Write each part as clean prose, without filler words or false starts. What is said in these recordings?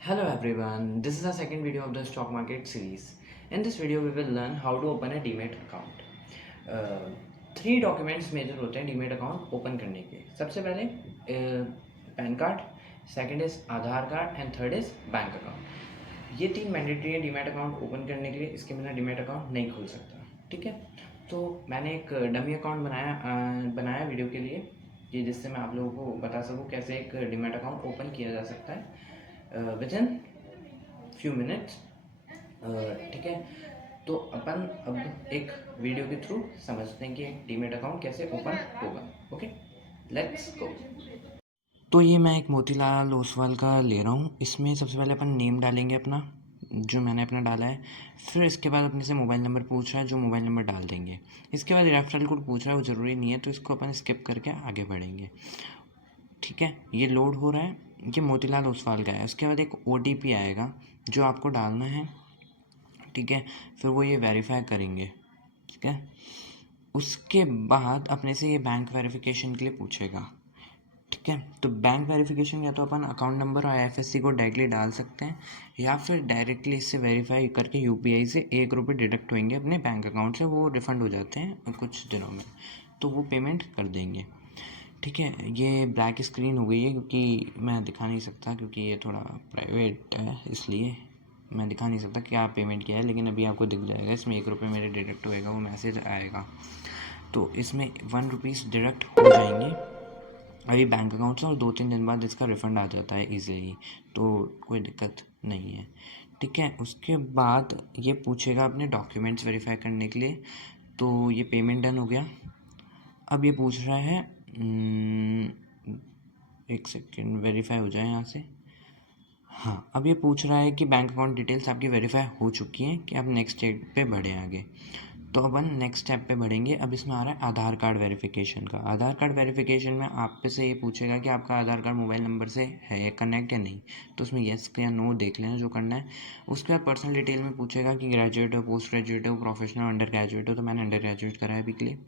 Hello everyone, this is our second video of the stock market series. In this video we will learn how to open a demat account. Three documents major होते हैं demat account open करने के। सबसे पहले pan card, second is Aadhaar card and third is bank account. ये तीन mandatory है demat account open करने के लिए। इसके बिना डीमैट अकाउंट नहीं खुल सकता। ठीक है, तो मैंने एक डमी अकाउंट बनाया वीडियो के लिए कि जिससे मैं आप लोगों को बता सकूँ कैसे एक डीमैट अकाउंट ओपन किया जा सकता है विद इन फ्यू मिनट्स। ठीक है, तो अपन अब एक वीडियो के थ्रू समझते हैं कि एक डीमैट अकाउंट कैसे ओपन होगा। Okay, let's go. तो ये मैं एक मोतीलाल ओसवाल का ले रहा हूँ। इसमें सबसे पहले अपन नेम डालेंगे अपना, जो मैंने अपना डाला है। फिर इसके बाद अपने से मोबाइल नंबर पूछ रहा है, जो मोबाइल नंबर डाल देंगे। इसके बाद रेफरल कोड पूछ रहा है, वो ज़रूरी नहीं है, तो इसको अपन स्किप करके आगे बढ़ेंगे। ठीक है, ये लोड हो रहा है। ये मोतीलाल ओसवाल का है। उसके बाद एक OTP आएगा जो आपको डालना है। ठीक है, फिर वो ये वेरीफाई करेंगे। ठीक है, उसके बाद अपने से ये बैंक वेरिफिकेशन के लिए पूछेगा। ठीक है, तो बैंक वेरिफिकेशन या तो अपन अकाउंट नंबर और IFSC को डायरेक्टली डाल सकते हैं, या फिर डायरेक्टली इससे वेरीफाई करके UPI से ₹1 डिडक्ट होंगे अपने बैंक अकाउंट से, वो रिफ़ंड हो जाते हैं कुछ दिनों में, तो वो पेमेंट कर देंगे। ठीक है, ये ब्लैक स्क्रीन हो गई है क्योंकि मैं दिखा नहीं सकता, क्योंकि ये थोड़ा प्राइवेट है, इसलिए मैं दिखा नहीं सकता कि आप पेमेंट किया है। लेकिन अभी आपको दिख जाएगा, इसमें ₹1 मेरे डिडक्ट होएगा, वो मैसेज आएगा। तो इसमें ₹1 डिडक्ट हो जाएंगे अभी बैंक अकाउंट से, और 2-3 दिन बाद इसका रिफ़ंड आ जाता है ईज़िली, तो कोई दिक्कत नहीं है। ठीक है, उसके बाद ये पूछेगा अपने डॉक्यूमेंट्स वेरीफाई करने के लिए। तो ये पेमेंट डन हो गया। अब ये पूछ रहा है, एक सेकेंड वेरीफाई हो जाए यहाँ से। हाँ, अब ये पूछ रहा है कि बैंक अकाउंट डिटेल्स आपकी वेरीफाई हो चुकी हैं कि आप नेक्स्ट स्टेप पे बढ़े आगे। तो अपन नेक्स्ट स्टेप पे बढ़ेंगे। अब इसमें आ रहा है आधार कार्ड वेरिफिकेशन का। आधार कार्ड वेरिफिकेशन में आप पे से ये पूछेगा कि आपका आधार कार्ड मोबाइल नंबर से है कनेक्ट या नहीं। तो उसमें येस या नो देख लेना जो करना है। उसके बाद पर्सनल डिटेल में पूछेगा कि ग्रेजुएट हो, पोस्ट ग्रेजुएट हो, प्रोफेशनल, अंडर ग्रेजुएट हो। तो मैंने अंडर ग्रेजुएट करा है अभी के लिए,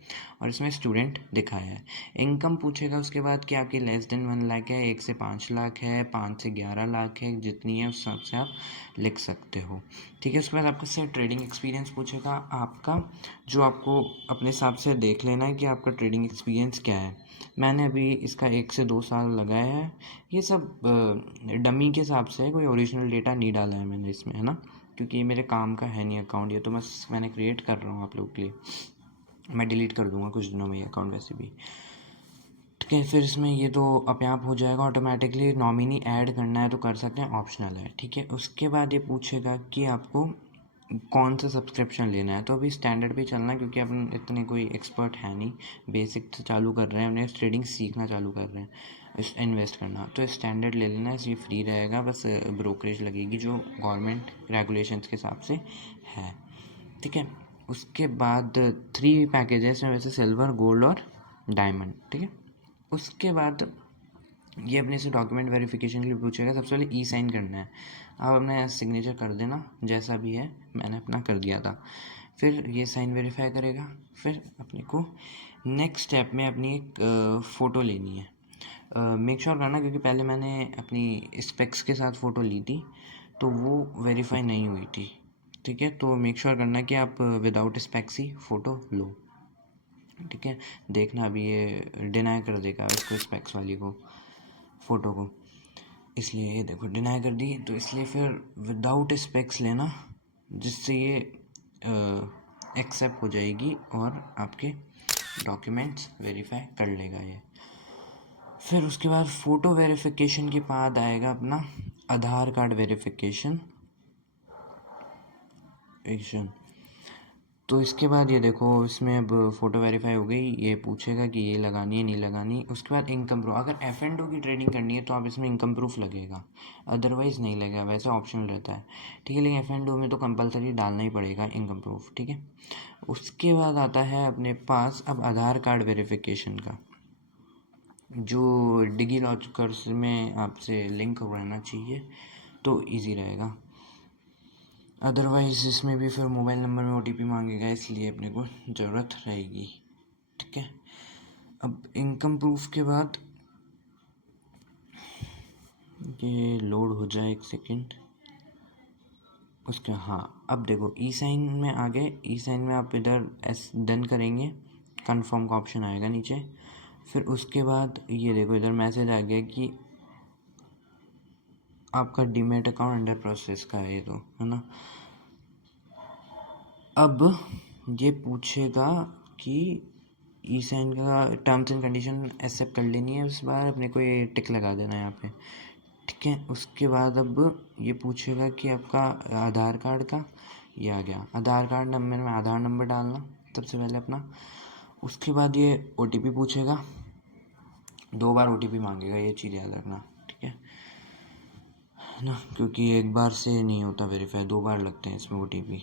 और इसमें स्टूडेंट दिखाया है। इनकम पूछेगा उसके बाद कि आपकी लेस देन 1 लाख है, 1 से 5 लाख है, 5 से 11 लाख है, जितनी है उस हिसाब से आप लिख सकते हो। ठीक है, उसके बाद आपका से ट्रेडिंग एक्सपीरियंस पूछेगा आपका, जो आपको अपने हिसाब से देख लेना है कि आपका ट्रेडिंग एक्सपीरियंस क्या है। मैंने अभी इसका 1 से 2 साल लगाया है। ये सब डमी के हिसाब से है, कोई ओरिजिनल डेटा नहीं डाला है मैंने इसमें, है ना, क्योंकि ये मेरे काम का है नहीं अकाउंट, ये तो बस मैंने क्रिएट कर रहा हूँ आप लोगों के लिए। मैं डिलीट कर दूँगा कुछ दिनों में ये अकाउंट वैसे भी। ठीक है, फिर इसमें ये तो अपने आप हो जाएगा ऑटोमेटिकली। नॉमिनी ऐड करना है तो कर सकते हैं, ऑप्शनल है। ठीक है, उसके बाद ये पूछेगा कि आपको कौन सा सब्सक्रिप्शन लेना है। तो अभी स्टैंडर्ड पे चलना है, क्योंकि अपन इतने कोई एक्सपर्ट है नहीं, बेसिक से चालू कर रहे हैं, हमने ट्रेडिंग सीखना चालू कर रहे हैं, इन्वेस्ट करना। तो स्टैंडर्ड ले लेना, ये फ्री रहेगा, बस ब्रोकरेज लगेगी जो गवर्नमेंट रेगुलेशंस के हिसाब से है। ठीक है, उसके बाद 3 पैकेज है इसमें वैसे, सिल्वर, गोल्ड और डायमंड। ठीक है, उसके बाद ये अपने से डॉक्यूमेंट वेरिफिकेशन के लिए पूछेगा। सबसे पहले साइन करना है। आप अपना सिग्नेचर कर देना, जैसा भी है, मैंने अपना कर दिया था। फिर ये साइन वेरीफाई करेगा। फिर अपने को नेक्स्ट स्टेप में अपनी एक फ़ोटो लेनी है। मेक श्योर करना, क्योंकि पहले मैंने अपनी स्पेक्स के साथ फ़ोटो ली थी, तो वो वेरीफाई नहीं हुई थी। ठीक है, तो मेक श्योर करना कि आप विदाउट स्पेक्स ही फ़ोटो लो। ठीक है, देखना अभी ये डिनाई कर देगा इसको, स्पेक्स वाली को, फ़ोटो को, इसलिए ये देखो डिनाई कर दी। तो इसलिए फिर विदाउट स्पेक्स लेना, जिससे ये एक्सेप्ट हो जाएगी और आपके डॉक्यूमेंट्स वेरीफाई कर लेगा ये। फिर उसके बाद फ़ोटो वेरिफिकेशन के बाद आएगा अपना आधार कार्ड वेरिफिकेशन। तो इसके बाद ये देखो, इसमें अब फ़ोटो वेरीफाई हो गई। ये पूछेगा कि ये लगानी है नहीं लगानी। उसके बाद इनकम प्रूफ, अगर F&O की ट्रेडिंग करनी है तो आप इसमें इनकम प्रूफ लगेगा, अदरवाइज़ नहीं लगेगा, वैसे ऑप्शनल रहता है। ठीक है, लेकिन F&O में तो कंपलसरी डालना ही पड़ेगा इनकम प्रूफ। ठीक है, उसके बाद आता है अपने पास अब आधार कार्ड वेरिफिकेशन का, जो डिगी लॉकर्स में आपसे लिंक रहना चाहिए, तो ईजी रहेगा। अदरवाइज़ इसमें भी फिर मोबाइल नंबर में OTP मांगेगा, इसलिए अपने को ज़रूरत रहेगी। ठीक है, अब इनकम प्रूफ के बाद ये लोड हो जाए, एक सेकेंड। उसके हाँ, अब देखो ई साइन में आ गए। ई साइन में आप इधर एस डन करेंगे, कन्फर्म का ऑप्शन आएगा नीचे। फिर उसके बाद ये देखो इधर मैसेज आ गया कि आपका डीमेट अकाउंट अंडर प्रोसेस का है, ये तो है ना। अब ये पूछेगा कि ई साइन का टर्म्स एंड कंडीशन एक्सेप्ट कर लेनी है, इस बार अपने को ये टिक लगा देना है यहाँ पे, ठीक है। उसके बाद अब ये पूछेगा कि आपका आधार कार्ड का, ये आ गया आधार कार्ड नंबर में आधार नंबर डालना सबसे पहले अपना। उसके बाद ये ओटीपी पूछेगा, 2 बार ओटीपी मांगेगा, ये चीज़ याद रखना, ठीक है ना, क्योंकि एक बार से नहीं होता वेरीफाई, 2 बार लगते हैं इसमें ओटीपी।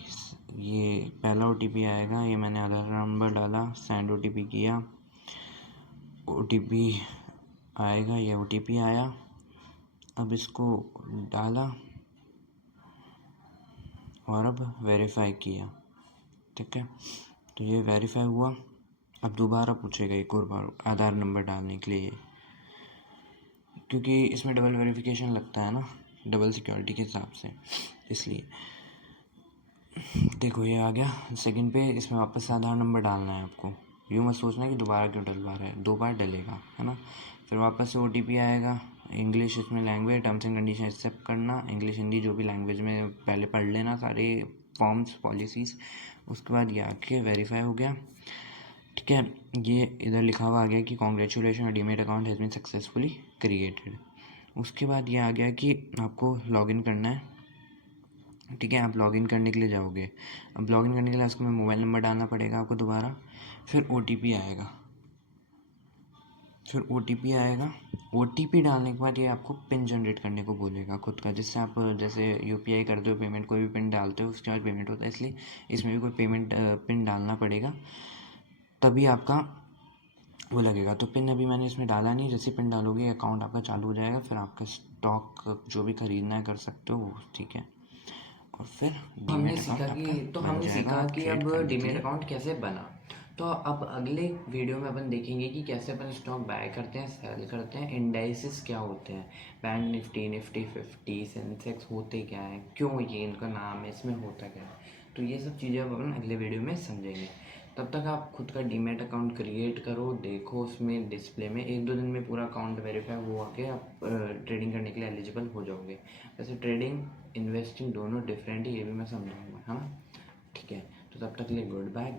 ये पहला ओटीपी आएगा, ये मैंने आधार नंबर डाला, सेंड ओटीपी किया, ओटीपी आएगा, ये ओटीपी आया। अब इसको डाला और अब वेरीफाई किया, ठीक है। तो ये वेरीफाई हुआ। अब दोबारा पूछेगा एक और बार आधार नंबर डालने के लिए, क्योंकि इसमें डबल वेरिफिकेशन लगता है ना, डबल सिक्योरिटी के हिसाब से, इसलिए। देखो ये आ गया सेकंड पे, इसमें वापस आधार नंबर डालना है आपको। यूँ मत सोचना कि दोबारा क्यों डलवा रहा है, 2 बार डलेगा, है ना। फिर वापस से ओटीपी आएगा, इंग्लिश इसमें language, terms and condition accept करना, इंग्लिश हिंदी जो भी लैंग्वेज में पहले पढ़ लेना सारे फॉर्म्स पॉलिसीज़। उसके बाद ये आके वेरीफाई हो गया, ठीक है। ये इधर लिखा हुआ आ गया कि congratulation, demat account has been successfully created. उसके बाद ये आ गया कि आपको लॉगिन करना है, ठीक है। आप लॉगिन करने के लिए जाओगे, अब लॉगिन करने के लिए उसको में मोबाइल नंबर डालना पड़ेगा आपको दोबारा। फिर ओटीपी आएगा, फिर ओटीपी आएगा। ओटीपी डालने के बाद ये आपको पिन जनरेट करने को बोलेगा खुद का, जिससे आप जैसे यूपीआई करते हो पेमेंट, कोई भी पिन डालते हो उसके बाद पेमेंट होता है, इसलिए इसमें भी कोई पेमेंट पिन डालना पड़ेगा, तभी आपका वो लगेगा। तो पिन अभी मैंने इसमें डाला नहीं, जैसे पिन डालोगे अकाउंट आपका चालू हो जाएगा, फिर आपका स्टॉक जो भी खरीदना है कर सकते हो, ठीक है। और फिर हमने डीमैट सीखा अकाउंट कि आपका तो बन हमने जाएगा सीखा कि ट्रेड अब करने के डीमेट लिए। अकाउंट कैसे बना। तो अब अगले वीडियो में अपन देखेंगे कि कैसे अपन स्टॉक बाय करते हैं, सेल करते हैं, इंडाइसिस क्या होते हैं, बैंक निफ्टी, निफ्टी 50, सेंसेक्स होते क्या हैं, क्यों ये इनका नाम है, इसमें होता क्या है। तो ये सब चीज़ें अब अपन अगले वीडियो में समझेंगे। तब तक आप खुद का डीमेट अकाउंट क्रिएट करो, देखो उसमें डिस्प्ले में 1-2 दिन में पूरा अकाउंट वेरीफाई हुआ के आप ट्रेडिंग करने के लिए एलिजिबल हो जाओगे। वैसे ट्रेडिंग इन्वेस्टिंग दोनों डिफरेंट है, ये भी मैं समझाऊंगा, है ना, ठीक है। तो तब तक के लिए गुड बाय।